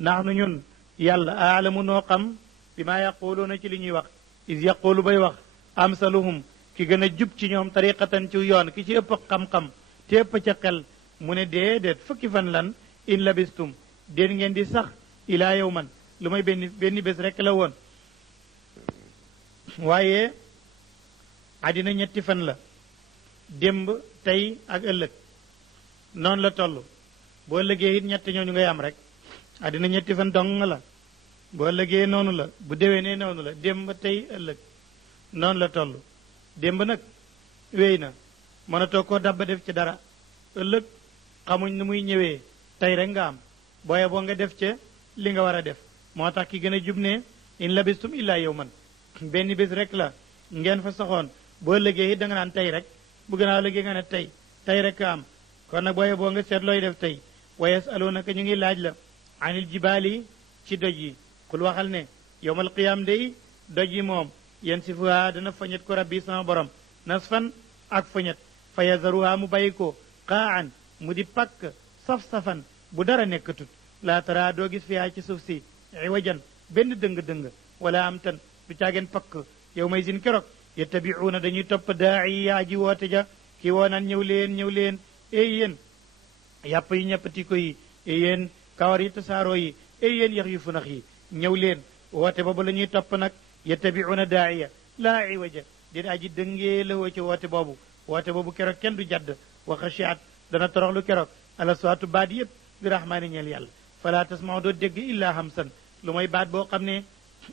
nahnu ñun yàlla aalamu noo xam bi maa yaquluuna ci li ñuy wax is yaqulu bay wax amsaluhum ki gën a jub ci ñoom tariqatan ci yoon ki ci ëpp xam-xam te ëpp ca xel mu ne déedéet fukki fan lan in labistum déen ngeen di sax ilaa yawman lu may benn bés rekk la woon waaye àddina ñetti fan la démb tey ak ëllëg noonu la toll boo ëllëgee it ñetti ñooñu ngay am rek àddina ñetti fan dong la boo ëllëgee noonu la bu déwénee noonu la démb tey ëllëg noonu la toll démb nag wéy na mënatoo koo dabba def ci dara ëllëg xamuñ nu muy ñëwee tey rek nga am booye boo nga def ca li nga war a def moo tax ki gën a jub ne in labistum illaa yawman benn bés rek la ngeen fa soxoon boo ëllëgee it da nga naan tey rek bu gënaaw ëllëgee nga ne tey rek am kon nag booye boo nga seet looy def tey wa yasalunaka ñu ngi laaj la anil jibaali ci doj yi xul waxal ne yowmal qiyaam day doj yi moom yen si fuha dana fañet ko rabbi sama borom nasfan ak fañet fa yazaruha mu bàyyi ko qaan mu di pakk saf-safan bu dara nekkatut laa tara doo gis fiyaa ci suuf si iwajan benn dëng-dëng wala am tan du caageen pakk yow may sin keroog yettabiuuna dañuy topp daa'i yaa ji woote ja ki woo naan ñëw leen ey yéen yàpp yi ñeppati ko yi ey yéen kawar yi tasaaroo yi ey yéen yax yu funax yi ñëw leen woote boobu la ñuy topp nag yettabiuuna daa'iya laa iwaja di aji dëngee la woo ci woote boobu keroog kenn du jadd wa xashiat dana toroxlu keroog ala suwaatu baat yëpp bi rahmaani ñeel yàlla fala tasmau doo dégg illaa hamsan lu mooy baat boo xam ne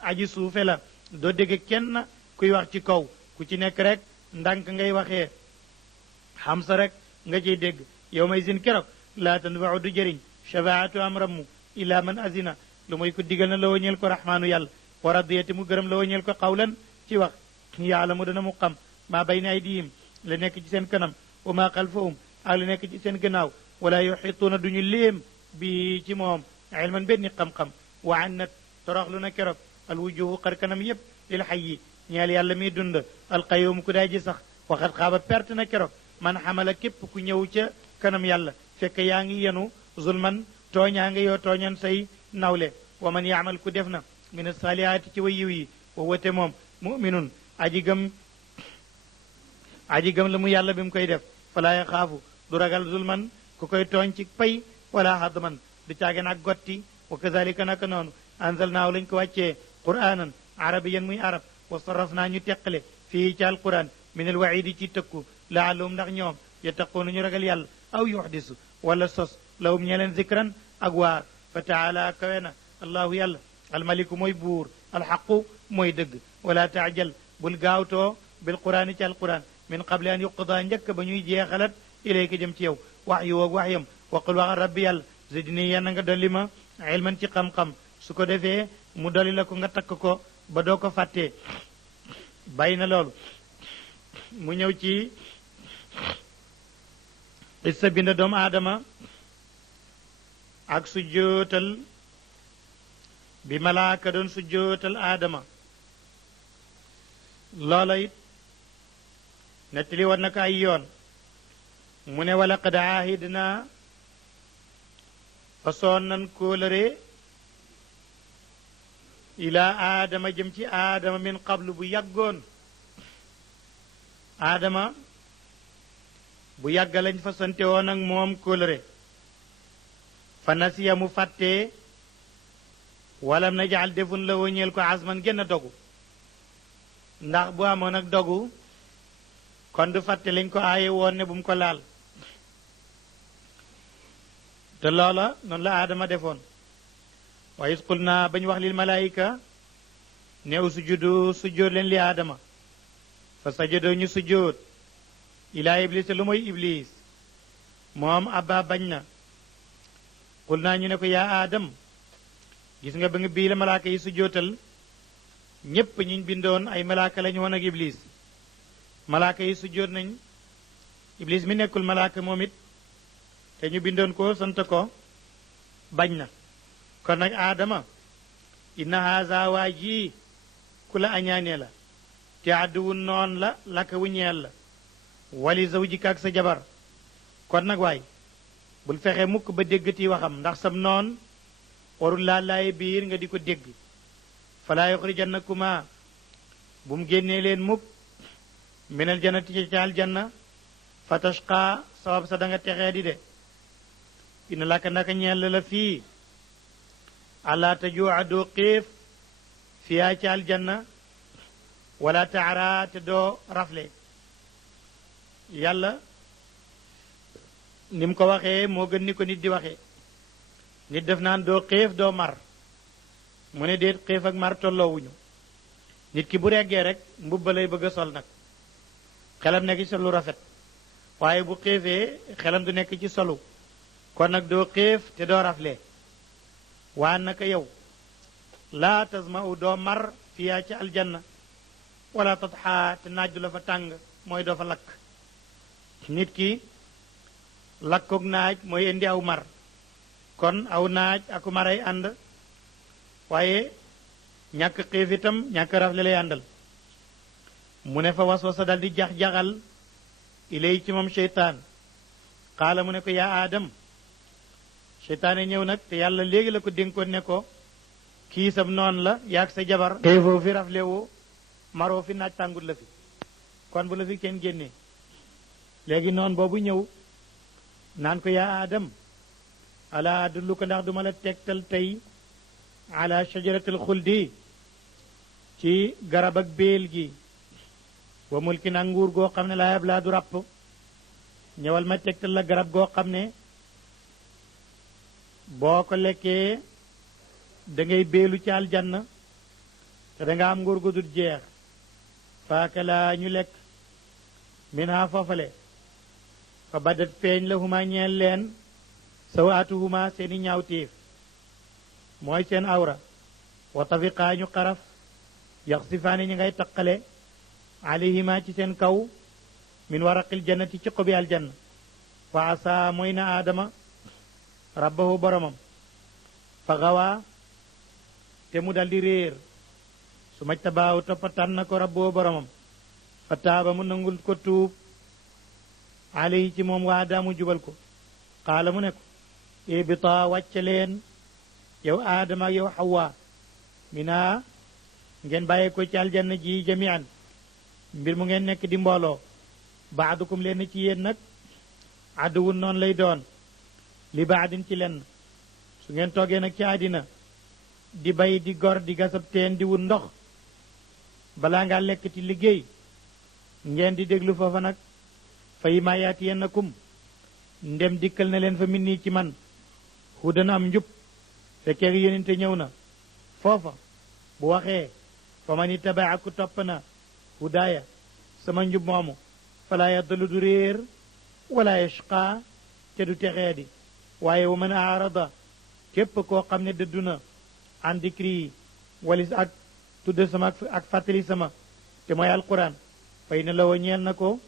aji suufe la doo dégg kenn kuy wax ci kaw ku ci nekk rek ndànk ngay waxee hamsa rek nga ciy dégg yow may sin keroog laa tanfau du jëriñ shafaatu am rammu illa man azina lu mooy ko digal na la wañeel ko rahmaanu yàlla wa radiyati mu gërëm la wañeel ko xawlan ci wax yàlla mu dana mu xam maa bayna aydihim la nekk ci seen kanam wa maa xalfahum ak la nekk ci seen gannaaw wala yuxituuna duñu léem bi ci moom ilman benn xam-xam wa annat toroxlu na keroog al wujuhu xar kanam yépp lil xayyi ñeel yàlla miy dund alqayum ku daay ji sax waxat xaaba perte na keroog man xamala képp ku ñëw ca kanam yàlla fekk yaa ngi yenu zulman tooñaa nga yoo tooñan say nawle wa man yaamal ku def na min asalihaati ci wa yiw yi wa wate moom muminun aji gëm la mu yàlla bi mu koy def falaa yaxaafu du ragal zulman ku koy tooñ ci pay wala hadman du caageen ak gotti wa kazalika naka noonu anzalnaahu lañ ko wàccee qur'anan arabiyan muy arab wa sarraf naa ñu teqale fii ci alquran min alwaidi ci tëkku laalum ndax ñoom yattaquuna ñu ragal yàlla aw yuxdisu wala sos lawum ñeleen zikran ak waar fa taala kawe na allahu yàlla almaliku mooy buur alxaqu mooy dëgg wala taajal bul gaawtoo bil qur'ani ci alquran min qabli an yuqda njëkk ba ñuy jeexalat ilayka jëm ci yow wax yu woog wax yam waqul wax rabbi yàlla zidni yanna nga dolli ma ilman ci xam-xam su ko defee mu dolli la ko nga takk ko ba doo ko fàttee bàyyi na loolu mu ñëw ci issa bind doomu aadama ak sujjootal bi malaaka doon sujjootal aadama loola it nettali war na ko ay yoon mu ne wala qad aahidna fasoon nan kóolëre ilaa aadama jëm ci aadama min qablu bu yàggoon aadama bu yàgga lañ fa sante woon ak moom kóolëre fa nasiya mu fàttee walam najal defun la wëñeel ko asman génn dogu ndax bu amoon ak dogu kon du fàtte lañ ko aaye woon ne bu mu ko laal te loola noonu la aadama defoon wa is qul naa bañ wax lil malaayika ne sujjóot leen li aadama fa sajadoo ñu sujjóot ilaa iblis lu mooy iblis moom abba bañ na qul naa ñu ne ko yaa aadam gis nga ba nga bii la malaaka yi sujjóotal ñépp ñiñ bindoon ay malaaka lañu woon ak iblis malaaka yi sujjóot nañ iblis mi nekkul malaaka moom it te ñu bindoon ko sant ko bañ na kon nag aadama inna haza waa ji ku la añaanee la te àdduwun noon la laka wu ñeel la wali zawjika ak sa jabar kon nag waay bul fexe mukk ba déggati waxam ndax sam noon warul laa laaye biir nga di ko dégg falaa yuxrijannakuma bu mu génnee leen mukk minal jannati ci caal janna fa tashqa sabab sa da nga texee di de ina laka naka ñeel la fii àllaa tajuuca doo xiif fiyaa caal janna wala taara te doo rafle yàlla ni mu ko waxee moo gën ni ko nit di waxee nit def naan doo xiif doo mar mu ne déet xiif ak mar tolloowuñu nit ki bu reggee rek mbubba lay bëgg a sol nag xelam nekk ci sol lu rafet waaye bu xiifee xelam du nekk ci solu kon nag doo xiif te doo rafle waa naka yow laa tasma'u doo mar fiyaa ci aljanna wala tatxaa te naaj du la fa tàng mooy doo fa lakk nit ki lakkook naaj mooy indi aw mar kon aw naaj aku maray ànd waaye ñàkk xiif itam ñàkk rafle lay àndal mu ne fa waswasa dal di jax-jaxal ilay ci moom seytaan xaala mu ne ko yaa aadam seytaane ñëw nag te yàlla léegi la ko dénkoon ne ko kii sam noon la yaag sa jabar xiifoo fi rafle woo maroo fi naaj tàngut la fi kon bu la fi kenn génnee léegi noon boobu ñëw naan ko yaa aadam ala adulluka ndax duma la tegtal tey ala shajaratil xuldi ci garab ak béel gi wa mulkin ak nguur goo xam ne laa yablaa du ràpp ñëwal ma tegtal la garab goo xam ne boo ko lekkee da ngay béelu ci aljanna te da nga am nguur gu dul jeex faaka laa ñu lekk minha foofale fa badat feeñ la huma ñeel leen sawaatuhuma seeni ñaawtéef mooy seen awra wa tafiqaa ñu xaraf yaxsifaani ñi ngay taqale alayhima ci seen kaw min waraqil jannati ci xobi aljanna fa asa mooy na aadama rabbahu boromam fa xawaa te mu dal di réer su maj tabaaw toppatan na ko rabbahu boromam fa taaba mu nangul ko tuub alayhi ci moom waa daamu jubal ko qaala mu ne ko ibita wàcce leen yow aadama ak yow xawaa mina ngeen bàyyi ko ci aljanna ji jamian mbir mu ngeen nekk di mbooloo baadukum leen ci yéen nag àdduwun noonu lay doon li baadin ci lenn su ngeen toogee nag ci àddina di bay di gor di gasab teen di wut ndox balaa ngaa lekk ci liggéey ngeen di déglu foofa nag fa yi maa yaati yennakum ndem dikkal na leen fa min nii ci man hudan am njub fekkee yonente ñëw na foofa bu waxee fa man itabaa ku topp na hudaaya sama njub moomu falaa yaddalu du réer wala yashqa te du texee di waaye wa man aarada képp koo xam ne dëddu na an dikri yi walis ak tudde sama ak fàttali sama te mooy alquran fay na la wa ñeel na ko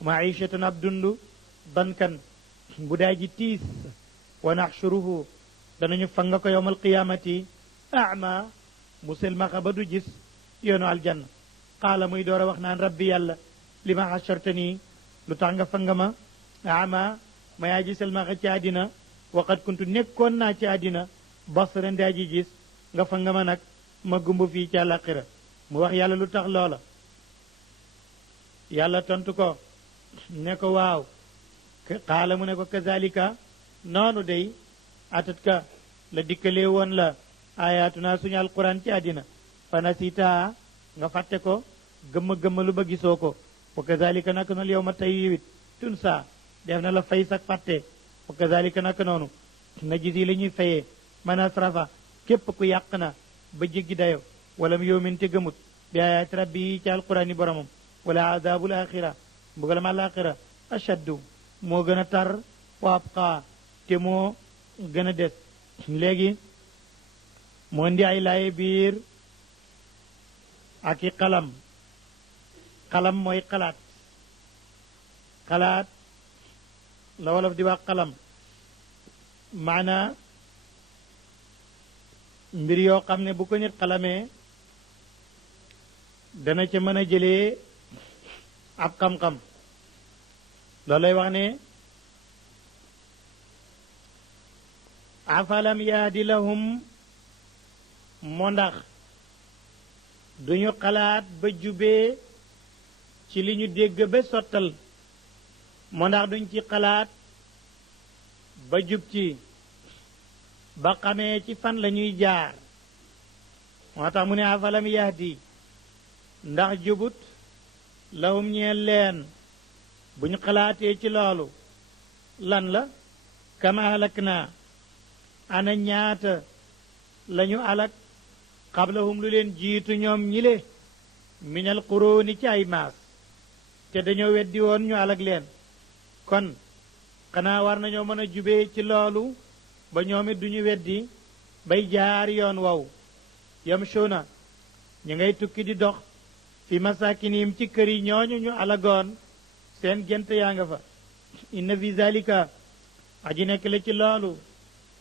maishatan ab dund dankan bu daay ji tiis wa naxshuruhu danañu fanga ko yowmal qiyaamati ama musilmaxa ba du gis yoonu aljanna qaala muy door a wax naan rabbi yàlla li ma xashartanii lu tax nga fanga ma ama ma yaa ji silmaxa ci àddina waqad kuntu nekkoon naa ci àddina basran daa ji gis nga fanga ma nag ma gumb fii ci àllaaxira mu wax yàlla lu tax loola yàlla tontu ko ne ko waaw qaala mu ne ko kazalika noonu day atat ka la dikkalee woon la ayaatuna suñu alquran ci àddina fa nasita nga fàtte ko gëmma-gëmma lu ba gisoo ko wa kazalika naka noonu yow ma tey yiwit tun saa def na la fay sak fàtte wa kazalika naka noonu na gis yi la ñuy fayee man asrafa képp ku yàq na ba jéggi dayo wala mu yoomin te gëmut bi ayaati rabbi yi ci alquran yi boromam wala azabul axira mbugalam alaxira ashaddu moo gën a tar wa abqa te moo gën a des léegi moo ndi ay laaye biir ak i xalam xalam mooy xalaat xalaat la wolof di wax xalam maana mbir yoo xam ne bu ko nit xalamee dana ca mën a jëlee ab xam-xam loolu lay wax ne afalam yaadi lahum moo ndax duñu xalaat ba jubee ci li ñu dégg ba sottal moo ndax duñ ci xalaat ba jub ci ba xamee ci fan la ñuy jaar moo tax mu ne afalam yahdi ndax jubut lahum ñeel leen bu ñu xalaatee ci loolu lan la kama halak naa ana ñaata lañu alak xablahum lu leen jiitu ñoom ñile minal quruuni ci ay maas te dañoo weddi woon ñu alak leen kon xanaa war nañoo mën a jubee ci loolu ba ñoom it duñu weddi bay jaar yoon wow yamshuna ñu ngay tukki di dox fi masakinihim ci kër yi ñooñu ñu alagoon seen gént yaa nga fa inna fi zalika aji nekk la ci loolu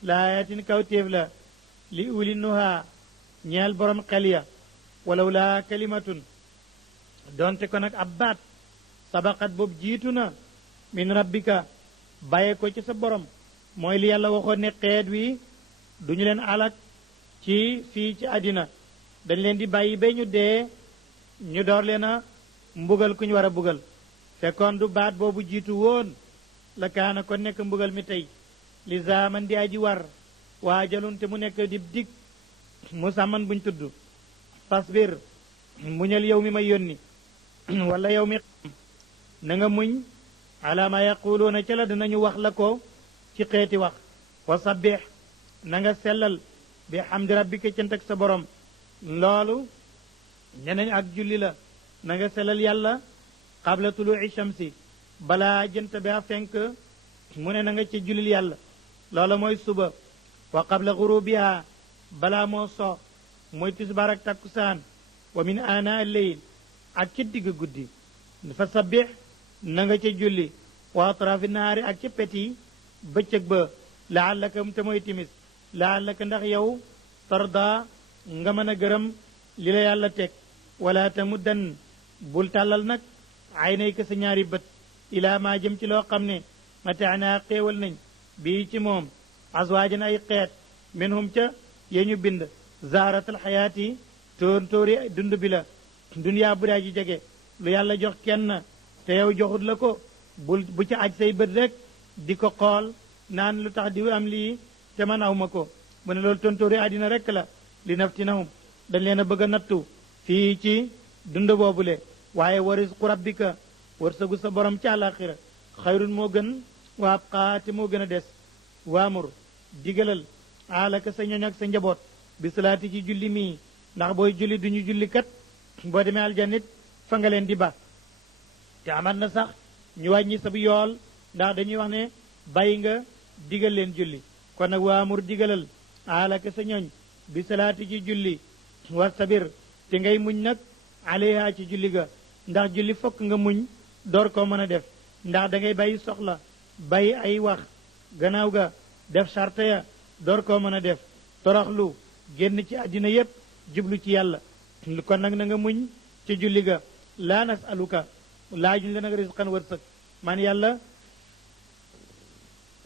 laayatin kawtéef la li uli nuha ñeel borom xel ya walaw laa kalimatun donte ko nag ab baat sabaqat boobu jiitu na min rabbika bàyye ko ci sa borom mooy li yàlla waxoon ne xeet wi duñu leen alak ci fii ci àddina dañ leen di bàyyi ba ñu dee ñu door leen a mbugal ku ñu war a bugal fekkoon du baat boobu jiitu woon la kaana kon nekk mbugal mi tey li zaaman di aji war waajalun te mu nekk di dig musamman buñ tudd fasbir muñal yow mi may yónni wala yow mi na nga muñ ala ma yaquluuna ca la dinañu wax la ko ci xeeti wax wa sabbih na nga sellal bi hamdi rabbika cant ak sa borom loolu nenañ ak julli la na nga sellal yàlla qabla tulu'i shamsi balaa jant bi a fenk mu ne na nga ca jullil yàlla loola mooy suba wa qabla ghurubiha balaa moo so mooy tisbaar ak takkusaan wa min ana al-layl ak ci digg guddi fa sabbih na nga ca julli wa atrafi naari ak ca peti bëccëg ba laallaka te mooy timis laallaka ndax yow tarda nga mën a gërëm li la yàlla teg wala tamuddan bul tàllal nag ay nay ka sa ñaari bët ilaa maa jëm ci loo xam ne mataanaa xéewal nañ bii ci moom azwaajan ay xeet minhum ca yee ñu bind zaaratal xayaati tóori dund bi la duniyaa bu daa ji jege lu yàlla jox kenn te yow joxut la ko bu ca aj say bët rek di ko xool naan lu tax di am lii te man awma ko mu ne loolu tontóori àddina rek la li naftinahum dañ leen a bëgg a nattu fii ci dund boobule waaye wa risqu rabbika wërsëgu sa borom ci àllaaxira xayrun moo gën wa abqaa te moo gën a des waamur digalal aalaka sa ñoñ ak sa njaboot bi salaati ci julli mii ndax booy julli duñu julli kat boo demee aljannit fa nga leen di ba te amat na sax ñu wàññi sa yool ndax dañuy wax ne bàyyi nga digal leen julli kon nag waamur digalal aalaka sa ñoñ bi salaati ci julli wastabir te ngay muñ nag alayha ci julli ga ndax julli fokk nga muñ door koo mën a def ndax da ngay bàyyi soxla bàyyi ay wax gannaaw ga def charte ya door koo mën a def toroxlu génn ci àddina yépp jublu ci yàlla kon nag na nga muñ ci julli ga laa nasaluka laajuñ la nag risqan wërsëg man yàlla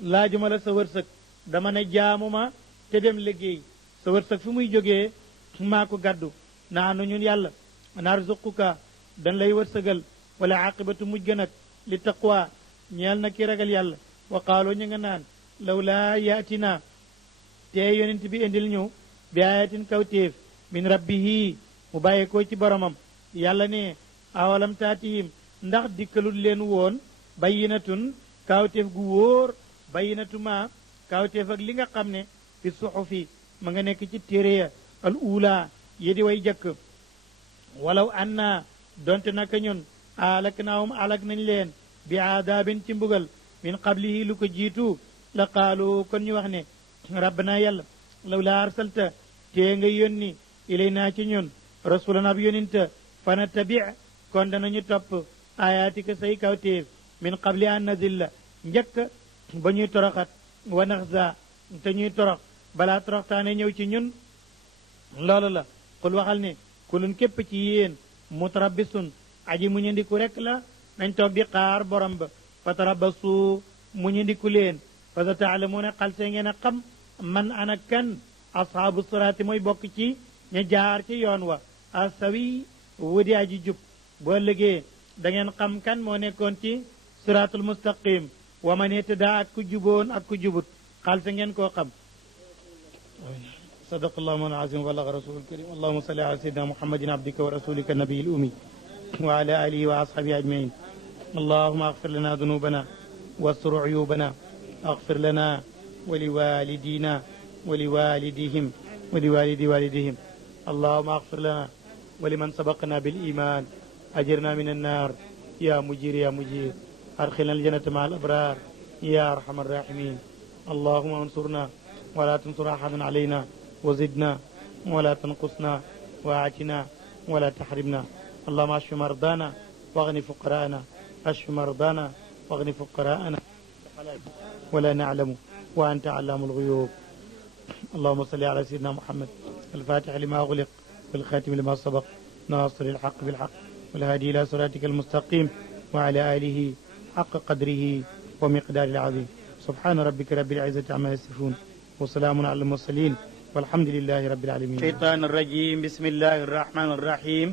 laajuma la sa wërsëg dama ne jaamuma te dem liggéey sa wërsëg fu muy jógee maa ko gàddu naanu ñun yàlla narzuquka dañ lay wërsëgal wala aqibatu mujj ga nag li taqwa ñeel na ki ragal yàlla wa qaaloo ñu nga naan law laa yaatina te yonent bi indil ñu bi ayatin kawtéef min rabbihi mu bàyyeekoo ci boromam yàlla ne awalam taatihim ndax dikkalul leen woon bayyinatun kawtéef gu wóor bayyinatu ma kawtéef ak li nga xam ne fi suxufi ma nga nekk ci téere ya al ula yi di way jëkk walaw anna donte naka ñun alaknaahum alak nañ leen bi aadaabin ci mbugal min qablihi lu ko jiitu la qaalu kon ñu wax ne rabbana yàlla law la arsalta tee nga yónni ilaynaa ci ñun rasulan ab yóninta fana tabi kon danañu topp ayatika say kawtéef min qabli an nazilla njëkk ba ñuy toroxat wa naxza te ñuy torox balaa toroxtaane ñëw ci ñun loolu la xul waxal ne kulun képp ci yéen mutarabbisun aji mu ñu ndiku rek la nañ toog di xaar borom ba fa tarabbasu mu ñu ndiku leen fa sa taalamuuna xal see ngeen a xam man ana kan ashaabu siraati mooy bokk ci ña jaar ci yoon wa asawi wudi aji jub boo ëllëgee da ngeen xam kan moo nekkoon ci siraatul mustaqim wa man ihtada ak ku juboon ak ku jubut xaal sa ngeen koo xam صدق الله من العظيم وبلغ رسوله الكريم اللهم صل على سيدنا محمد عبدك ورسولك النبي الأمي وعلى آله وأصحابه أجمعين اللهم اغفر لنا ذنوبنا واستر عيوبنا اغفر لنا ولوالدينا ولوالديهم ولوالدي والديهم اللهم اغفر لنا ولمن سبقنا بالإيمان أجرنا من النار يا مجير يا مجير أدخلنا الجنة مع الأبرار يا أرحم الراحمين اللهم انصرنا ولا تنصر أحدا علينا وزدنا ولا تنقصنا وأعتنا ولا تحرمنا اللهم اشف مرضانا واغن فقراءنا اشف مرضانا واغن فقراءنا ولا نعلم وأنت علام الغيوب اللهم صل على سيدنا محمد الفاتح لما أغلق والخاتم لما سبق ناصر الحق بالحق والهادي إلى صراطك المستقيم وعلى آله حق قدره ومقدار العظيم سبحان ربك رب العزة عما يصفون وسلام على المرسلين والحمد لله رب العالمين الشيطان الرجيم بسم الله الرحمن الرحيم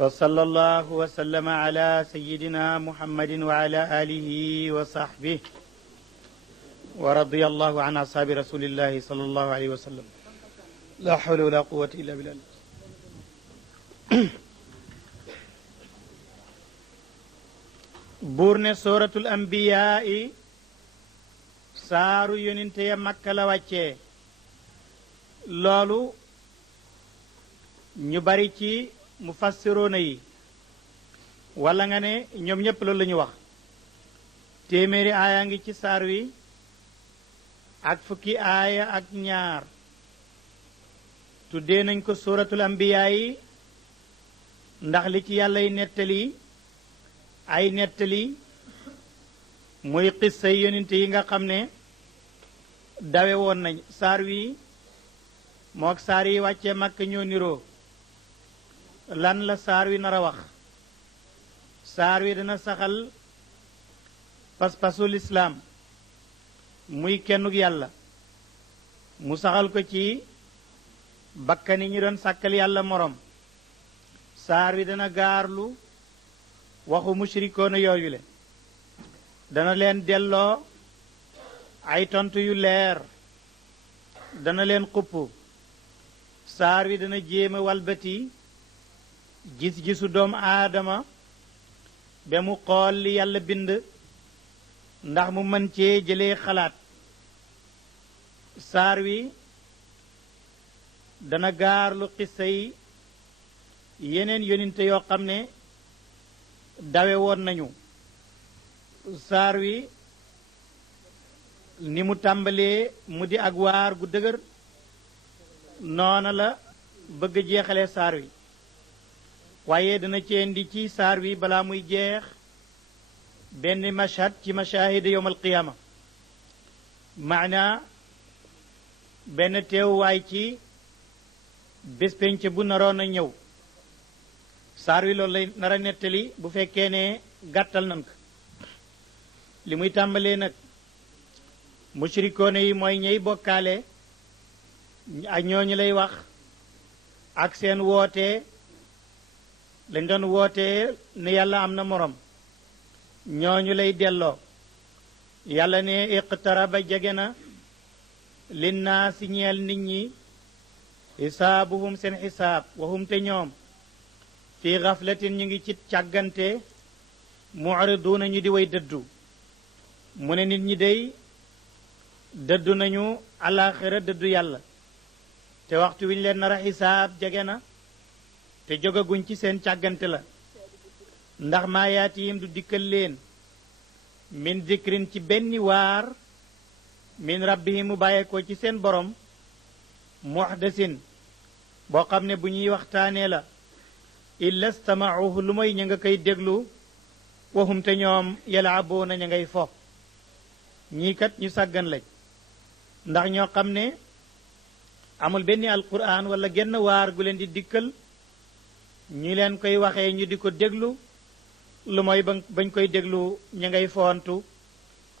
وصلى الله وسلم على سيدنا محمد وعلى آله وصحبه ورضي الله عن أصحاب رسول الله صلى الله عليه وسلم لا حول ولا قوة إلا بالله بورن سورة الأنبياء saaru yonente ya Makka la wàccee loolu ñu bari ci mufassiroona yi wala nga ne ñoom ñépp loolu la ñu wax téeméeri aaya ngi ci saar wi ak fukki aaya ak ñaar tuddee nañ ko suratul anbiyaa yi ndax li ci yàllay nettali ay nettali muy xissa yonente yi nga xam ne dawe woon nañ saar wi mook saar yi wàccee Makk ñoo niroo lan la saar wi nar a wax saar wi dana saxal pas-pasul islaam muy kennug yàlla mu saxal ko ci bakkani ñi doon sàkkal yàlla morom saar wi dana gaarlu waxu mushrikoona yooyu le dana leen delloo ay tontu yu leer dana leen xupp saar wi dana jéema walbati gis-gisu doomu aadama ba mu xool li yàlla bind ndax mu mën cee jëlee xalaat saar wi dana gaarlu xissa yi yeneen yonente yoo xam ne dawe woon nañu saar wi ni mu tàmbalee mu di ak waar gu dëgër noona la bëgg jeexale saar wi waaye dana ceendi ci saar wi balaa muy jeex benn mashhad ci mashahid yowm alqiyaama maanaa benn teewwaay ci bés penc bu naroon a ñëw saar wi loolu lay nar a nettali bu fekkee ne gàttal nan ko li muy tàmbalee nag mushrikoone yi mooy ñey bokkaale ak ñooñu lay wax ak seen woote lañ doon wootee ne yàlla am na morom ñooñu lay delloo yàlla ne iqtaraba jege na linnaasi ñeel nit ñi xisaabuhum seen xisaab waxum te ñoom fii xaflatin ñu ngi ci càggante mu'riduuna ñu di way dëddu mu ne nit ñi dey dëddu nañu alaxira dëddu yàlla te waxtu wi ñu leen nar a xisaab jege na te jógaguñ ci seen càggante la ndax maa yaatihim du dikkal leen min dikrin ci benn waar min rabbihim mu bàyyeekoo ci seen borom muhdasin boo xam ne bu ñuy waxtaanee la illa stamauhu lu mooy ña nga koy déglu waxum te ñoom yalaaboona ña ngay fo ñii kat ñu sàggan lañ ndax ñoo xam ne amul benn alquran wala genn waar gu leen di dikkal ñu leen koy waxee ñu di ko déglu lu mooy bañ koy déglu ña ngay foontu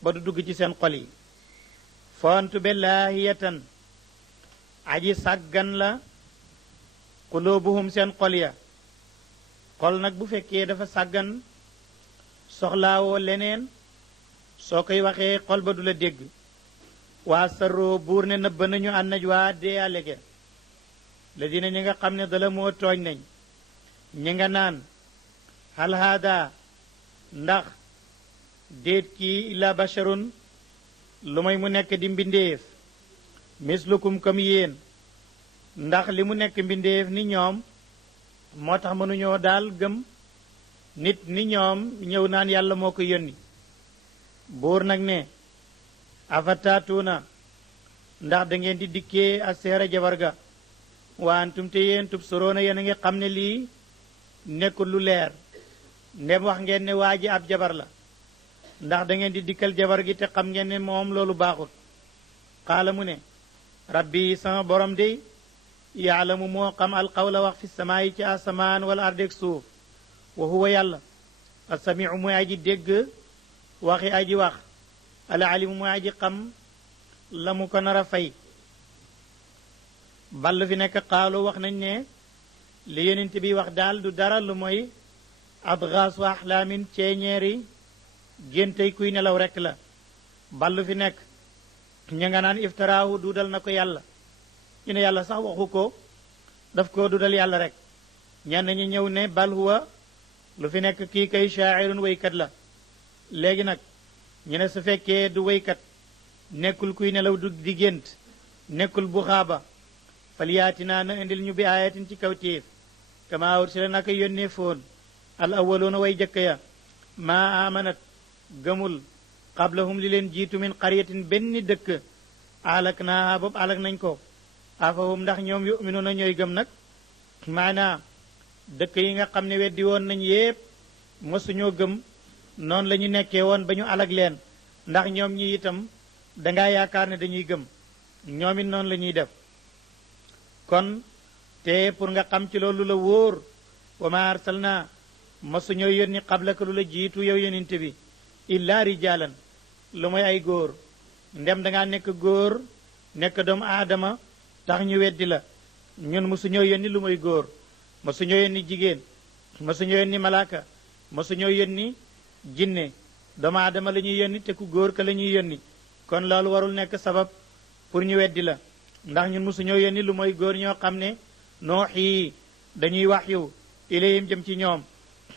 ba du dugg ci seen xol yi foontu be laahiyatan aji sàggan la qulubuhum seen xol ya xol nag bu fekkee dafa sàggan soxlaawoo leneen soo koy waxee xol ba du la dégg waa sarroo buur ne nëbba nañu an najwa déeyaale ge la dina ñi nga xam ne dala moo tooñ nañ ñi nga naan hal haada ndax déet kii illa basharun lu may mu nekk di mbindéef mislukum comme yéen ndax li mu nekk mbindéef ni ñoom moo tax mënuñoo daal gëm nit ni ñoom ñëw naan yàlla moo ko yónni buur nag ne afataatuuna ndax da ngeen di dikkee ak seera jabar ga waantum te yéen tub soroona yéen a ngi xam ne lii nekkul lu leer ndem wax ngeen ne waa ji ab jabar la ndax da ngeen di dikkal jabar gi te xam ngeen ne moom loolu baaxut xaala mu ne rabbi sama borom de yaalamu moo xam alqawla wax fi samaayi ci asamaan wala ardeeg suuf wa huwa yàlla asamiu mooy aji dégg waxi aji wax al alimu mooy aji xam la mu ko nar a fay ball fi nekk xaalu wax nañ ne li yonent bi wax daal du dara lu mooy adgaasu axlaamin ceeñeeri géntey kuy nelaw rekk la ballu fi nekk ña nga naan iftaraahu duudal na ko yàlla ñu ne yàlla sax waxu ko daf ko duudal yàlla rek ñenn ñi ñëw ne bal huwa lu fi nekk kii kay shaa'irun waykat la léegi nag ñu ne su fekkee du waykat nekkul kuy nelaw du di gént nekkul bu xaaba falyaatinaa na indil ñu bi aayatin ci kaw téef kama ursila naka yónnee foon al awwaluuna way jëkk ya maa amanat gëmul qablahum li leen jiitu min qaryatin benn dëkk alak naaha boobu alak nañ ko afahum ndax ñoom yuminuuna ñooy gëm nag maanaa dëkk yi nga xam ne weddi woon nañ yépp mosuñoo gëm noonu la ñu nekkee woon ba ñu alag leen ndax ñoom ñi itam dangaa yaakaar ne dañuy gëm ñoom it noonu la ñuy def kon te pour nga xam ci loolu la wóor wa ma arsalna mosuñoo yónni qablaka lu la jiitu yow yóninte bi illa rijaalan lu mooy ay góor ndem dangaa nekk góor nekk doomu aadama tax ñu weddi la ñun mosuñoo yónni lu mooy góor mosuñoo yónni jigéen mosuñoo yónni malaaka mosuñoo yónni jinne doomu aadama la ñuy yónni te ku góor ka la ñuy yónni kon loolu warul nekk sabab pour ñu weddi la ndax ñun mosuñoo yónni lu mooy góor ñoo xam ne nooxi dañuy wax yu ilayhim jëm ci ñoom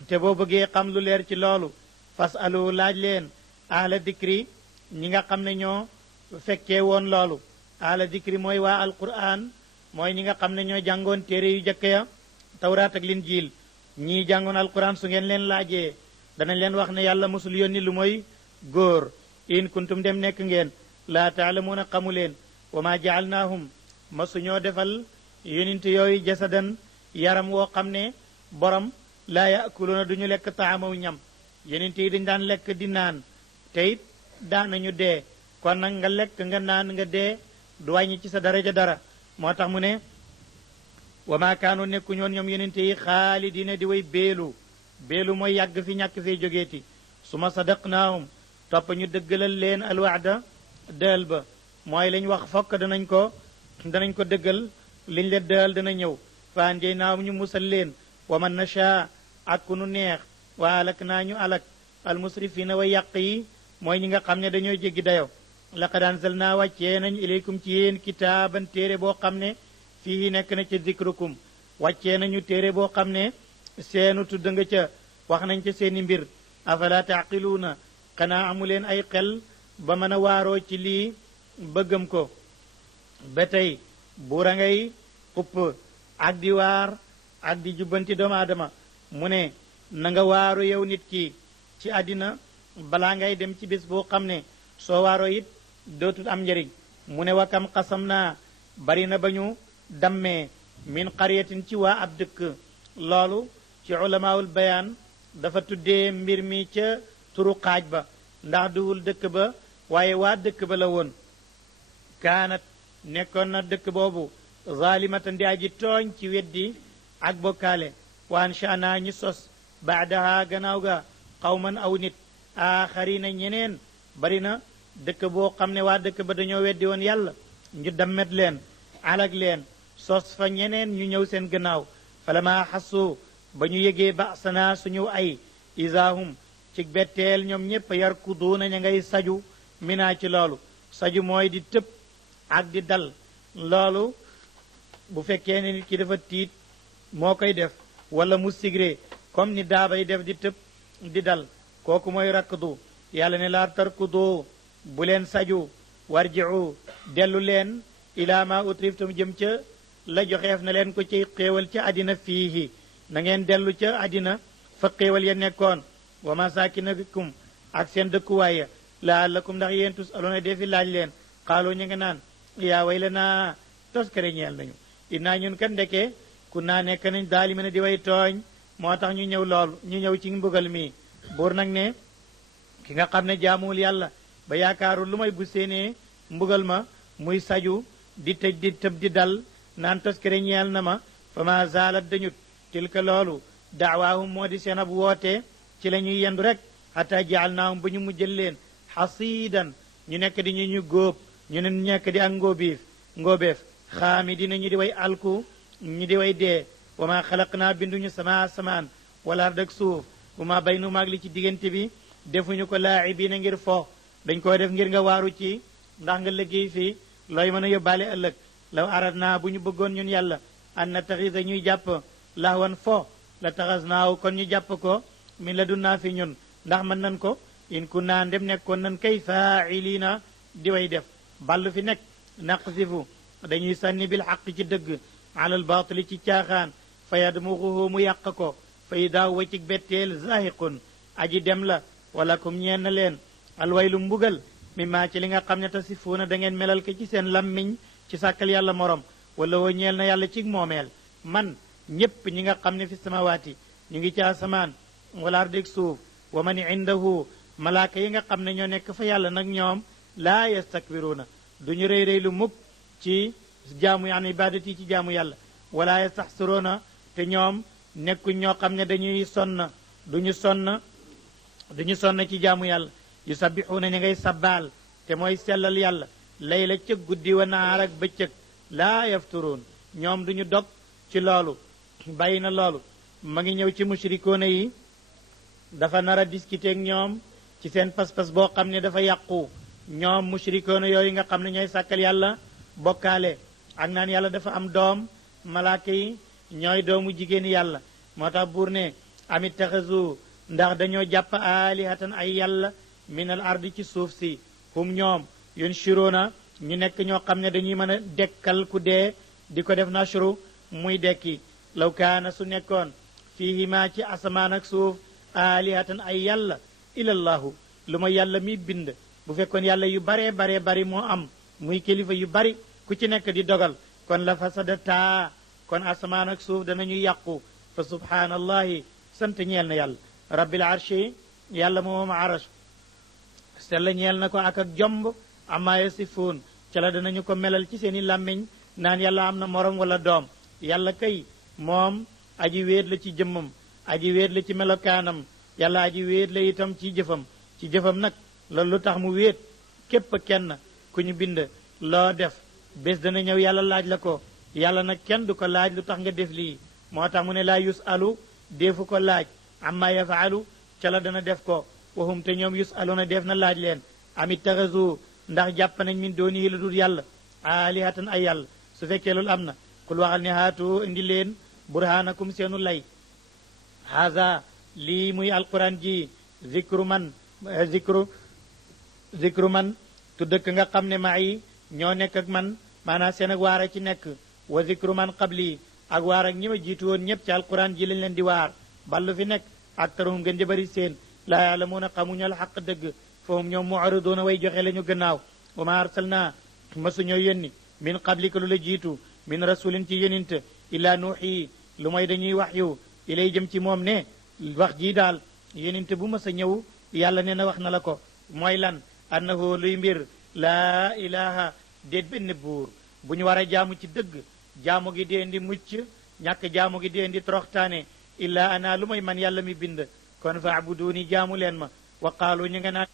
te boo bëggee xam lu leer ci loolu fasalu laaj leen ahla dikri ñi nga xam ne ñoo fekkee woon loolu ahla dikri mooy waa alquran mooy ñi nga xam ne ñoo jàngoon téere yu jëkk ya tawraat ak linjiil ñii jàngoon alquran su ngeen leen laajee danañ leen wax ne yàlla mosul yónni lu mooy góor in kuntum dem nekk ngeen laa taalamuuna xamu leen wa ma jaalnaahum masuñoo defal yonent yooyu jasadan yaram woo xam ne borom laa yaakuluuna duñu lekk taamaw ñam yonent yi dañ daan lekk di naan te it daanañu dee kon nag nga lekk nga naan nga dee du wàññi ci sa daraja dara moo tax mu ne wa ma kaanu nekku ñoon ñoom yonent yi xaalidina di way beelu mooy yàgg fi ñàkk fee jógeeti su ma sadaqnaahum topp ñu dëggalal leen alwaada dël ba mooy lañ wax fokk danañ ko dëggal liñ leen dël dana ñëw fa anjaynaahum ñu musal leen wa man nasha ak ku nu neex wa alak naa ñu alak almusrifina way yàq yi mooy ñi nga xam ne dañoo jéggi dayo laqad anzalnaa wàccee nañ ilaykum ci yéen kitaaban téere boo xam ne fii nekk na ca zikrukum wàccee nañu téere boo xam ne seenu tudd nga ca wax nañ ca seeni mbir afala taaqiluuna xanaa amuleen ay xel ba mën a waaroo ci lii bëggam ko ba tey buura ngay xupp ak di waar ak di jubbanti doomu aadama mu ne na nga waaru yow nit ki ci àddina balaa ngay dem ci bis boo xam ne soo waaroo it dootul am njëriñ mu ne wakam xasam naa bari na ba ñu dammee min qaryatin ci waa ab dëkk loolu ci ulamaawul bayaan dafa tuddee mbir mi ca turu xaaj ba ndax duwul dëkk ba waaye waa dëkk ba la woon kaanat nekkoon na dëkk boobu zalimatan di aji tooñ ci weddi ak bokkaale wa ansha'naa ñu sos baadaha gannaaw ga xawman aw nit aaxarina ñeneen bari na dëkk boo xam ne waa dëkk ba dañoo weddi woon yàlla ñu dammet leen alag leen sos fa ñeneen ñu ñëw seen gannaaw falama xassu ba ñu yëgee ba'sana suñu ay isaahum ci betteel ñoom ñépp yarkuduuna ña ngay saju minaa ci loolu saju mooy di tëb ak di dal loolu bu fekkee ne nit ki dafa tiit moo koy def wala mu sigré comme ni daabay def di tëb di dal kooku mooy rakdu yàlla ne laa tarkudu bu leen saju warji'u dellu leen ilaa ma utriftum jëm ca la joxeef na leen ko ci xéewal ca àddina fiihi na ngeen dellu ca àddina fa xéewal ya nekkoon wa masakinakum ak seen dëkkuwaay ya laallakum ndax yéen tus aloona defi laaj leen xaaloo ñu nga naan yaa way la naa toskare ñeel nañu innaa ñun kan ndeke ku naa nekk nañ daali mën a di way tooñ moo tax ñu ñëw loolu ñu ñëw ci mbugal mi buur nag ne ki nga xam ne jaamuwul yàlla ba yaakaarul lu may bu séenee mbugal ma muy saju di tëj di tëb di dal naan toskare ñeel na ma fa ma zaalat dañut tilka loolu daawaahum moo di seen ab woote ci la ñuy yendu rek xata jaalnaahum ba ñu mujjal leen xasiidan ñu nekk di ñu góob ñu ne nekk di ak ngóobeef xaami dina ñu di way alku ñu di way dee wa ma xalaq naa binduñu sama asamaan wala ard ak suuf wa ma baynu maag li ci diggante bi defuñu ko laa'ibiina ngir fo dañ koo def ngir nga waaru ci ndax nga liggéey fii looy mën a yóbbaale ëllëg law arat naa bu ñu bëggoon ñun yàlla an na taxisa ñuy jàpp lahwan fo la taxas naaw kon ñu jàpp ko min la dunnaa fi ñun ndax mën nan ko in kunna ndem nekkoon nan kay faa'iliina di way def ballu fi nekk naqsifu dañuy sànni bil xaq ci dëgg alal baatili ci caaxaan fa yadmuxuhu mu yàq ko fa idaaw waccik betteel zaahiqun aji dem la wala kum ñeen na leen alwaylu mbugal mi maa ci li nga xam ne tasifuuna da ngeen melal ko ci seen lammiñ ci sàkkal yàlla morom wala woo ñeel na yàlla ci moomeel man ñépp ñi nga xam ne fi samawaati ñu ngi ci asamaan wala ardeg suuf wa man indahu malaaka yi nga xam ne ñoo nekk fa yàlla nag ñoom laa yastakbiruuna duñu rëy rëy lu mukk ci jaamu an ibadati ci jaamu yàlla wala yastaxsiruuna te ñoom nekkuñ ñoo xam ne dañuy duñu sonn ci jaamu yàlla yusabbixuuna ñi ngay sabbaal te mooy sellal yàlla layla ca guddi wa naar ak bëccëg laa yafturuun ñoom duñu dog ci loolu bàyyi na loolu ma ngi ñëw ci mushrikoona yi dafa nar a discuter ak ñoom ci seen pas-pas boo xam ne dafa yàqu ñoom mushrikoona yooyu nga xam ne ñooy sàkkal yàlla bokkaale ak naan yàlla dafa am doom malaaka yi ñooy doomu jigéeni yàlla moo tax buur ne amit taxasu ndax dañoo jàpp aalihatan ay yàlla min al ardi ci suuf si hum ñoom yunshiruuna ñu nekk ñoo xam ne dañuy mën a dekkal ku dee di ko def nashru muy dekki law kaana su nekkoon fiihima ci asamaan ak suuf aalihatan ay yàlla ilallahu lu ma yàlla mi bind bu fekkoon yàlla yu baree bari moo am muy kilifa yu bari ku ci nekk di dogal kon la fasadata kon asamaan ak suuf danañu yàqu fa subhaanallahi sant ñeel na yàlla rabbil arshi yàlla moom arash sella ñeel na ko ak jomb amma yasifuun ca la danañu ko melal ci seeni làmmiñ naan yàlla am na morom wala doom yàlla kay moom aji wéet la ci jëmmam aji wéet la ci melokaanam yàlla aji wéet la itam ci jëfam nag loolu lu tax mu wéet képp kenn ku ñu bind loo def bés dana ñëw yàlla laaj la ko yàlla nag kenn du ko laaj lu tax nga def lii moo tax mu ne laa yusalu deefu ko laaj amma yafaalu ca la dana def ko waxum te ñoom yusaluna def na laaj leen amit taxasu ndax jàpp nañ min dooni la dul yàlla aalihatan ay yàlla su fekkee loolu am na kul waxal ne haatu indi leen burhanakum seenu lay haza lii muy alquran ji zikru man tuddëkk nga xam ne maa yi ñoo nekk ak man maanaam seen ak waar a ci nekk wa zikru man qabli ak waar ak ñi ma jiitu woon ñëpp ci alquran ji lañ leen di waar ballu fi nekk aktaruhum gën di bari seen laa yaalamuuna xamuñu alxaq dëgg fahum ñoom mu'riduuna way joxe la ñu gannaaw wa ma arsalna masuñoo yónni min qablika lu la jiitu min rasulin ci yóninte illaa nuuxi lu mooy dañuy wax yu ilay jëm ci moom ne wax jii daal yóninte bu mas a ñëw yàlla nee na wax na la ko mooy lan annahu luy mbir laa ilaha déet benn buur bu ñu war a jaamu ci dëgg jaamu gi dee ndi mucc ñàkk jaamu gi dee ndi toroxtaane illaa ana lu may man yàlla mi bind kon faabuduuni jaamu leen ma wa qaalu ñu nga naan